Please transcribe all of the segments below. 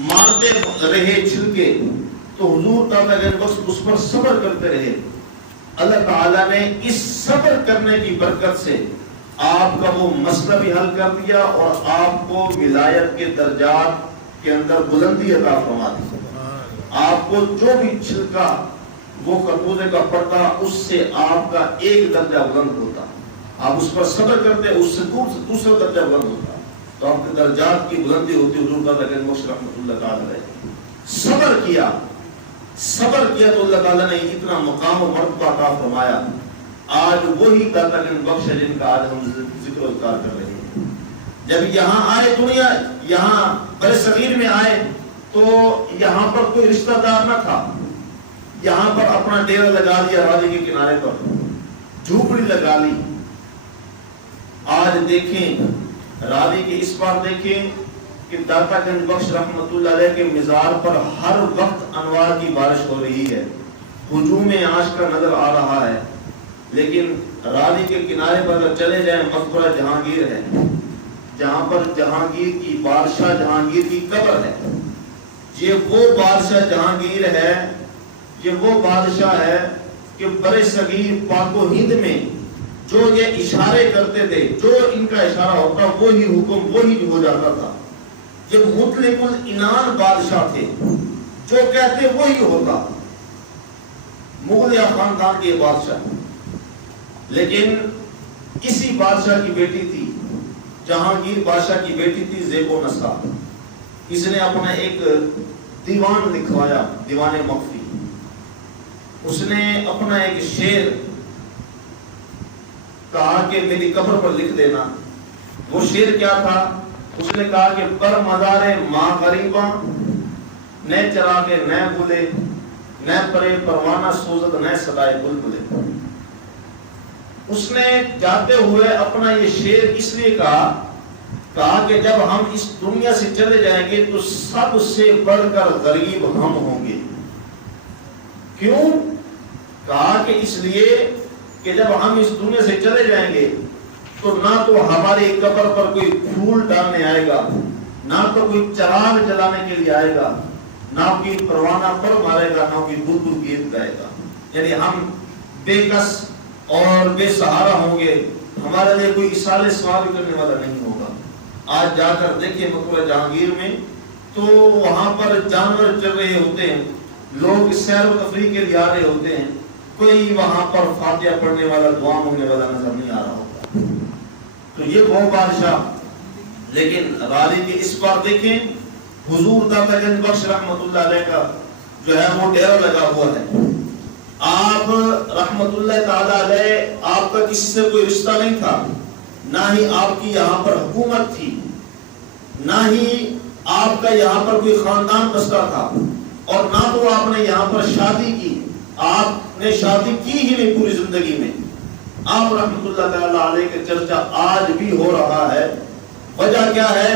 مارتے رہے چھلکے تو حضور تعالیٰ بس اس پر صبر کرتے رہے. اللہ تعالیٰ نے اس صبر کرنے کی برکت سے آپ کا وہ مسئلہ بھی حل کر دیا اور آپ کو ولایت کے درجات کے اندر بلندی عطا فرما دی. آپ کو جو بھی چھلکا وہ خربوزے کا پڑتا اس سے آپ کا ایک درجہ بلند ہوتا. آپ اس پر صبر کرتے اس سے دوسرا درجہ بلند ہوتا تو آپ کے درجات کی بلندی ہوتی. حضور تعالیٰ رحمۃ اللہ تعالیٰ علیہ صبر کیا تو اللہ تعالیٰ نے اتنا مقام و مرتبہ عطا فرمایا. آج وہی داتا گنج بخش ہے جن کا آج ہم ذکر و اذکار کر رہے ہیں. جب یہاں آئے دنیا یہاں بر صغیر میں آئے تو یہاں پر کوئی رشتہ دار نہ تھا. یہاں پر اپنا ڈیرا لگا دیا راوی کے کنارے پر, جھوپڑی لگا لی. آج دیکھیں راوی کے اس بار دیکھیں کہ داتا گنج بخش رحمۃ اللہ علیہ کے مزار پر ہر وقت انوار کی بارش ہو رہی ہے, ہجوم عاشق کا نظر آ رہا ہے. لیکن راوی کے کنارے پر اگر چلے جائیں مقبرہ جہانگیر ہے جہاں پر جہانگیر کی بادشاہ جہانگیر کی قبر ہے. یہ وہ بادشاہ جہانگیر ہے, یہ وہ بادشاہ ہے کہ برِ صغیر پاک و ہند میں جو یہ اشارے کرتے تھے, جو ان کا اشارہ ہوتا وہی حکم وہی ہو جاتا تھا. یہ مطلق العنان بادشاہ تھے, جو کہتے وہی ہوتا. مغلیہ خاندان کے بادشاہ, لیکن اسی بادشاہ کی بیٹی تھی, جہانگیر بادشاہ کی بیٹی تھی زیب و نسا. اس نے اپنا ایک دیوان لکھوایا, دیوان مخفی. اس نے اپنا ایک شعر کہا کہ میری قبر پر لکھ دینا. وہ شعر کیا تھا؟ اس نے کہا کہ پر مزار ماں غریباں نہ چراغے نہ بلے نہ پرے پروانہ سوزد نہ صدائے بلبلے. اس نے جاتے ہوئے اپنا یہ شعر اس لیے کہا کہ جب ہم اس دنیا سے چلے جائیں گے تو سب سے بڑھ کر غریب ہم ہوں گے. کیوں؟ کہا کہ اس لیے کہ جب ہم اس دنیا سے چلے جائیں گے تو نہ تو ہماری قبر پر کوئی پھول ڈالنے آئے گا, نہ تو کوئی چراغ جلانے کے لیے آئے گا, نہ کوئی پروانہ پر مارے گا, نہ کوئی بلبل گیت گائے گا. یعنی ہم بے کس اور بے سہارا ہوں گے, ہمارے لیے کوئی اصالہ ثواب کرنے والا نہیں ہوگا. آج جا کر دیکھیں مقبرہ جہانگیر میں تو وہاں پر جانور چل رہے ہوتے ہیں, لوگ سیر و تفریح کے لیے آ رہے ہوتے ہیں, کوئی وہاں پر فاتحہ پڑھنے والا دعا مانگنے والا نظر نہیں آ رہا ہوتا. تو یہ وہ بادشاہ. لیکن راوی کے اس بار دیکھیں حضور داتا گنج بخش رحمۃ اللہ علیہ کا جو ہے وہ ڈیرا لگا ہوا ہے. آپ رحمۃ اللہ تعالی علیہ آپ کا کسی سے کوئی رشتہ نہیں تھا, نہ ہی آپ کی یہاں پر حکومت تھی, نہ ہی آپ کا یہاں پر کوئی خاندان بستا تھا, اور نہ تو آپ نے یہاں پر شادی کی. آپ نے شادی کی ہی نہیں پوری زندگی میں. آپ رحمۃ اللہ تعالی علیہ کے چرچا آج بھی ہو رہا ہے. وجہ کیا ہے؟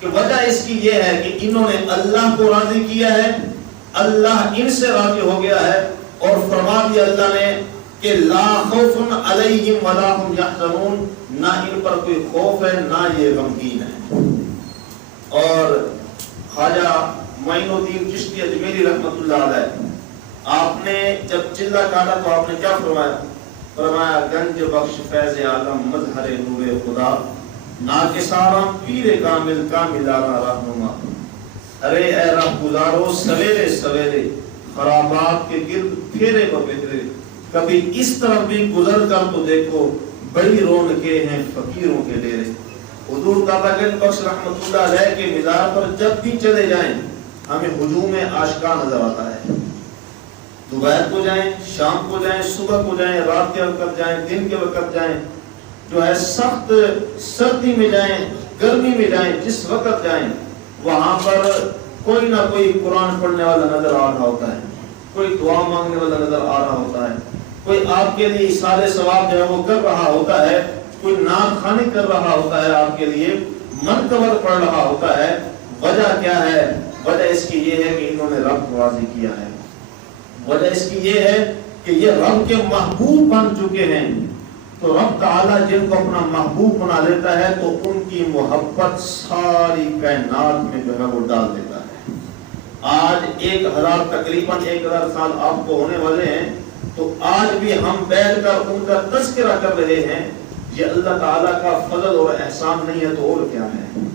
کہ وجہ اس کی یہ ہے کہ انہوں نے اللہ کو راضی کیا ہے, اللہ ان سے راضی ہو گیا ہے, اور فرما دیا اللہ نے کہ لا خوف علیہم ولا هم یحزنون, نہ ان پر کوئی خوف ہے نہ یہ غمگین ہے. اور خواجہ معین الدین چشتی اجمیری رحمۃ اللہ علیہ, آپ نے جب چلہ کاٹا تو آپ نے کیا فرمایا؟ فرمایا گنج بخش فیض عالم مظہر نور خدا ناکسارا پیر کامل کاملانا رہنما. ارے اے رب گزارو سویرے سویرے خرابات کے گرد پھیرے بپھیرے, کبھی اس طرف بھی گزر کر تو دیکھو بڑی رونقیں ہیں فقیروں کے ڈیرے. حضور داتا گنج بخش رحمۃ اللہ علیہ کے مزار پر جب بھی چلے جائیں ہمیں ہجوم عاشقاں نظر آتا ہے. دوپہر کو جائیں, شام کو جائیں, صبح کو جائیں, رات کے وقت جائیں, دن کے وقت جائیں, جو ہے سخت سردی میں جائیں, گرمی میں جائیں, جس وقت جائیں وہاں پر کوئی نہ کوئی قرآن پڑھنے والا نظر آ رہا ہوتا ہے, کوئی دعا مانگنے والا نظر آ رہا ہوتا ہے, کوئی آپ کے لیے اصالہ ثواب جو ہے وہ کر رہا ہوتا ہے, کوئی نعت خوانی کر رہا ہوتا ہے, آپ کے لیے منقبت پڑھ رہا ہوتا ہے. وجہ کیا ہے؟ وجہ اس کی یہ ہے کہ انہوں نے رب کو راضی کیا ہے. وجہ اس کی یہ ہے کہ یہ رب کے محبوب بن چکے ہیں. تو رب تعالیٰ جن کو اپنا محبوب بنا لیتا ہے تو ان کی محبت ساری کائنات میں جو ہے وہ ڈال دیتا ہے۔ آج 1000 تقریباً 1000 سال آپ کو ہونے والے ہیں، تو آج بھی ہم بیٹھ کر ان کا تذکرہ کر رہے ہیں، یہ اللہ تعالیٰ کا فضل اور احسان نہیں ہے تو اور کیا ہے؟